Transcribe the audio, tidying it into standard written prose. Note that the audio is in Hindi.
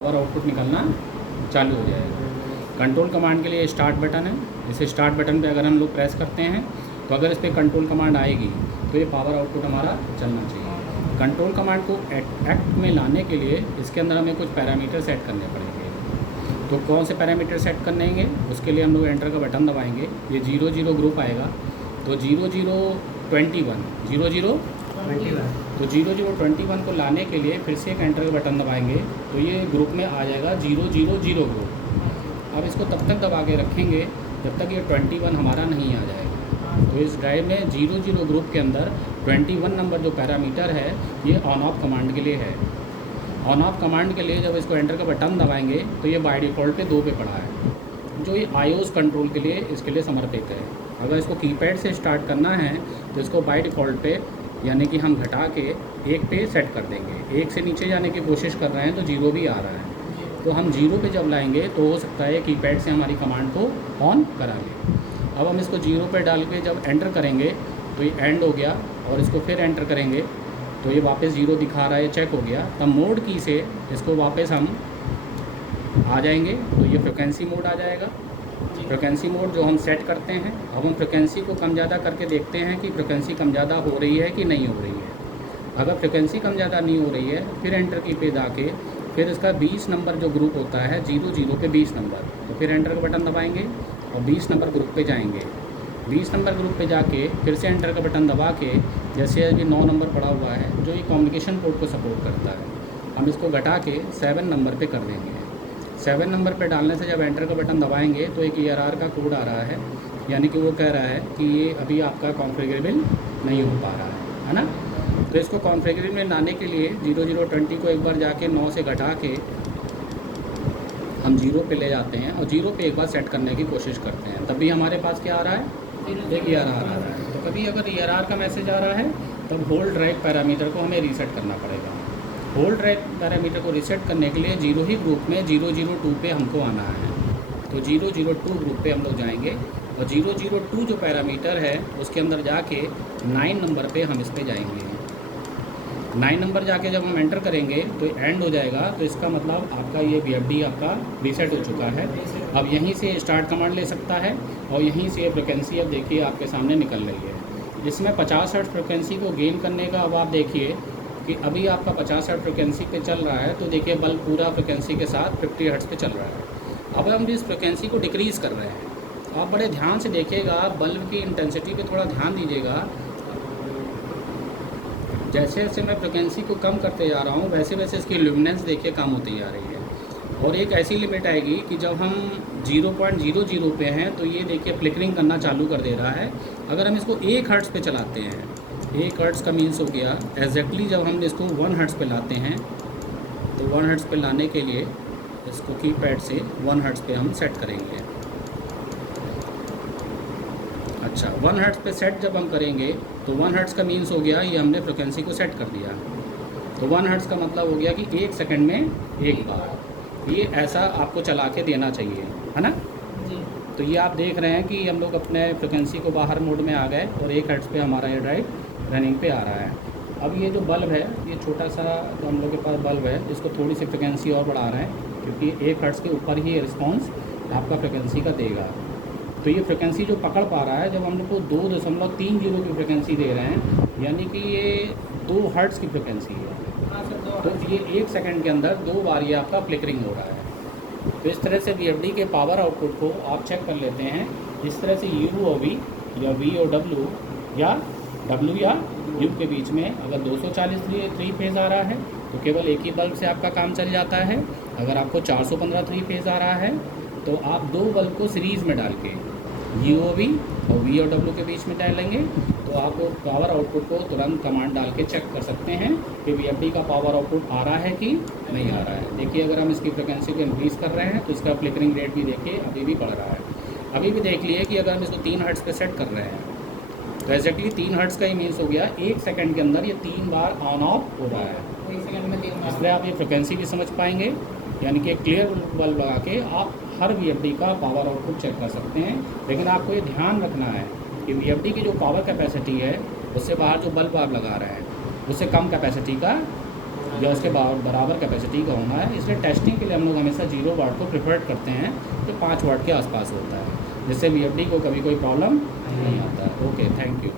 और आउटपुट निकलना चालू हो जाएगा। कंट्रोल कमांड के लिए स्टार्ट बटन है। इसे स्टार्ट बटन पे अगर हम लोग प्रेस करते हैं तो अगर इस पर कंट्रोल कमांड आएगी तो ये पावर आउटपुट हमारा चलना चाहिए। कंट्रोल कमांड को एक्ट में लाने के लिए इसके अंदर हमें कुछ पैरामीटर सेट करने पड़ेंगे। तो कौन से पैरामीटर सेट करनेंगे, उसके लिए हम लोग एंटर का बटन दबाएंगे। ये 00 ग्रुप आएगा तो 0021 तो 0021 को लाने के लिए फिर से एक एंटर का बटन दबाएंगे तो ये ग्रुप में आ जाएगा 000 ग्रुप। अब इसको तब तक दबा के रखेंगे जब तक ये 21 हमारा नहीं आ जाएगा। तो इस ड्राइव में 00 ग्रुप के अंदर 21 नंबर जो पैरामीटर है ये ऑन ऑफ कमांड के लिए है। ऑन ऑफ कमांड के लिए जब इसको एंटर का बटन दबाएंगे तो ये बाय डिफ़ॉल्ट पे 2 पे पड़ा है, जो ये आईओएस कंट्रोल के लिए इसके लिए समर्पित है। अगर इसको कीपैड से स्टार्ट करना है तो इसको बाय डिफ़ॉल्ट पे यानी कि हम घटा के 1 पे सेट कर देंगे। 1 से नीचे जाने की कोशिश कर रहे हैं तो 0 भी आ रहा है, तो हम 0 पे जब लाएंगे तो हो सकता है कीपैड से हमारी कमांड को ऑन करा ले। अब हम इसको 0 पे डाल के जब एंटर करेंगे तो ये एंड हो गया और इसको फिर एंटर करेंगे तो ये वापस 0 दिखा रहा है, चेक हो गया। तब मोड की से इसको वापस हम आ जाएंगे तो ये फ्रिक्वेंसी मोड आ जाएगा। फ्रिक्वेंसी मोड जो हम सेट करते हैं, अब हम फ्रिक्वेंसी को कम ज़्यादा करके देखते हैं कि फ्रिक्वेंसी कम ज़्यादा हो रही है कि नहीं हो रही है। अगर फ्रिक्वेंसी कम ज़्यादा नहीं हो रही है फिर एंटर की पे जाके फिर इसका 20 नंबर जो ग्रुप होता है 00 पे 20 नंबर, तो फिर एंटर का बटन दबाएंगे और 20 नंबर ग्रुप पे जाएंगे। 20 नंबर ग्रुप पे जाके फिर से एंटर का बटन दबा के जैसे अभी 9 नंबर पड़ा हुआ है जो ये कम्युनिकेशन पोर्ट को सपोर्ट करता है, हम इसको घटा के 7 नंबर पे कर देंगे। 7 नंबर पे डालने से जब एंटर का बटन दबाएंगे तो एक ERR का कोड आ रहा है, यानी कि वो कह रहा है कि ये अभी आपका कॉन्फ़िगरेबल नहीं हो पा रहा है ना। तो इसको कॉन्फ़िगरेबल में लाने के लिए 0020 को एक बार जाके 9 से घटा के हम 0 पे ले जाते हैं और 0 पे एक बार सेट करने की कोशिश करते हैं। तब भी हमारे पास क्या आ रहा है, एक ERR आ रहा है। तो कभी अगर ERR का मैसेज आ रहा है तब होल्ड ड्राइव पैरामीटर को हमें रीसेट करना पड़ेगा। होल्ड ड्राइव पैरामीटर को रीसेट करने के लिए 0 ही ग्रुप में 002 पे हमको आना है। तो 002 ग्रुप पे हम लोग जाएंगे और 002 जो पैरामीटर है उसके अंदर जाके 9 नंबर पे हम इस पे जाएंगे। 9 नंबर जाके जब हम एंटर करेंगे तो एंड हो जाएगा, तो इसका मतलब आपका ये VFD आपका रीसेट हो चुका है। अब यहीं से स्टार्ट कमांड ले सकता है और यहीं से फ्रिक्वेंसी अब देखिए आपके सामने निकल रही है। इसमें 50 हर्ट्ज़ फ्रिक्वेंसी को गेन करने का अब आप देखिए कि अभी आपका 50 हर्ट्ज़ फ्रिक्वेंसी पे चल रहा है, तो देखिए बल्ब पूरा फ्रिक्वेंसी के साथ 50 हर्ट्ज़ पे चल रहा है। अब हम इस फ्रिक्वेंसी को डिक्रीज़ कर रहे हैं। आप बड़े ध्यान से देखिएगा, बल्ब की इंटेंसिटी पे थोड़ा ध्यान दीजिएगा। जैसे जैसे मैं फ्रिक्वेंसी को कम करते जा रहा हूँ वैसे वैसे इसकी ल्यूमिनेंस देखिए कम होती जा रही है और एक ऐसी लिमिट आएगी कि जब हम 0.00 पे हैं तो ये देखिए फ्लिकरिंग करना चालू कर दे रहा है। अगर हम इसको 1 हर्ट्ज़ पे चलाते हैं, 1 हर्ट्ज़ का मीन्स हो गया एग्जैक्टली जब हम इसको 1 हर्ट्ज़ पे लाते हैं तो 1 हर्ट्ज़ पे लाने के लिए इसको कीपैड से 1 हर्ट्ज़ पे हम सेट करेंगे। अच्छा, 1 हर्ट्ज़ पे सेट जब हम करेंगे तो 1 हर्ट्ज़ का मीन्स हो गया ये हमने फ्रिक्वेंसी को सेट कर दिया। तो 1 हर्ट्ज़ का मतलब हो गया कि 1 सेकंड में एक बार ये ऐसा आपको चला के देना चाहिए, है ना जी। तो ये आप देख रहे हैं कि हम लोग अपने फ्रिक्वेंसी को बाहर मोड में आ गए और 1 हर्ट्ज़ पे हमारा ये ड्राइव रनिंग पे आ रहा है। अब ये जो बल्ब है, ये छोटा सा जो हम लोग के पास बल्ब है, इसको थोड़ी सी फ्रिक्वेंसी और बढ़ा रहे हैं क्योंकि 1 हर्ट्ज़ के ऊपर ही रिस्पॉन्स आपका फ्रिक्वेंसी का देगा। तो ये फ्रिक्वेंसी जो पकड़ पा रहा है, जब हम लोग को 2.30 की फ्रिक्वेंसी दे रहे हैं यानी कि ये 2 हर्ट्ज़ की फ्रिक्वेंसी है, तो ये 1 सेकंड के अंदर 2 बार ये आपका फ्लिकरिंग हो रहा है। तो इस तरह से VFD के पावर आउटपुट को आप चेक कर लेते हैं। इस तरह से U और V या V और W या W या U के बीच में अगर 240 3 फेज़ आ रहा है तो केवल एक ही बल्ब से आपका काम चल जाता है। अगर आपको 415 3 फेज़ आ रहा है तो आप 2 बल्ब को सीरीज़ में डाल के UOV और V और W के बीच में डालेंगे तो आप पावर आउटपुट को तुरंत कमांड डाल के चेक कर सकते हैं कि VFD का पावर आउटपुट आ रहा है कि नहीं आ रहा है। देखिए अगर हम इसकी फ्रिक्वेंसी को इंक्रीज़ कर रहे हैं तो इसका फ्लिकरिंग रेट भी देखिए अभी भी बढ़ रहा है। अभी भी देख लिए कि अगर हम इसको 3 हर्ट्ज़ पे सेट कर रहे हैं तो एग्जैक्टली 3 हर्ट्ज़ का ही मीन्स हो गया 1 सेकंड के अंदर ये 3 बार ऑन ऑफ हो रहा है। 1 सेकंड में 3 बार। इसलिए आप ये फ्रिक्वेंसी भी समझ पाएंगे, यानी कि एक क्लियर बल्ब लगा के आप हर VFD का पावर आउटपुट चेक कर सकते हैं। लेकिन आपको ये ध्यान रखना है कि VFD की जो पावर कैपेसिटी है उससे बाहर जो बल्ब आप लगा रहे हैं उससे कम कैपेसिटी का या उसके बराबर कैपेसिटी का होना है। इसलिए टेस्टिंग के लिए हम लोग हमेशा 0 वाट को प्रिफर्ड करते हैं, जो 5 वाट के आसपास होता है, जिससे VFD को कभी कोई प्रॉब्लम नहीं आता है। Okay, thank you.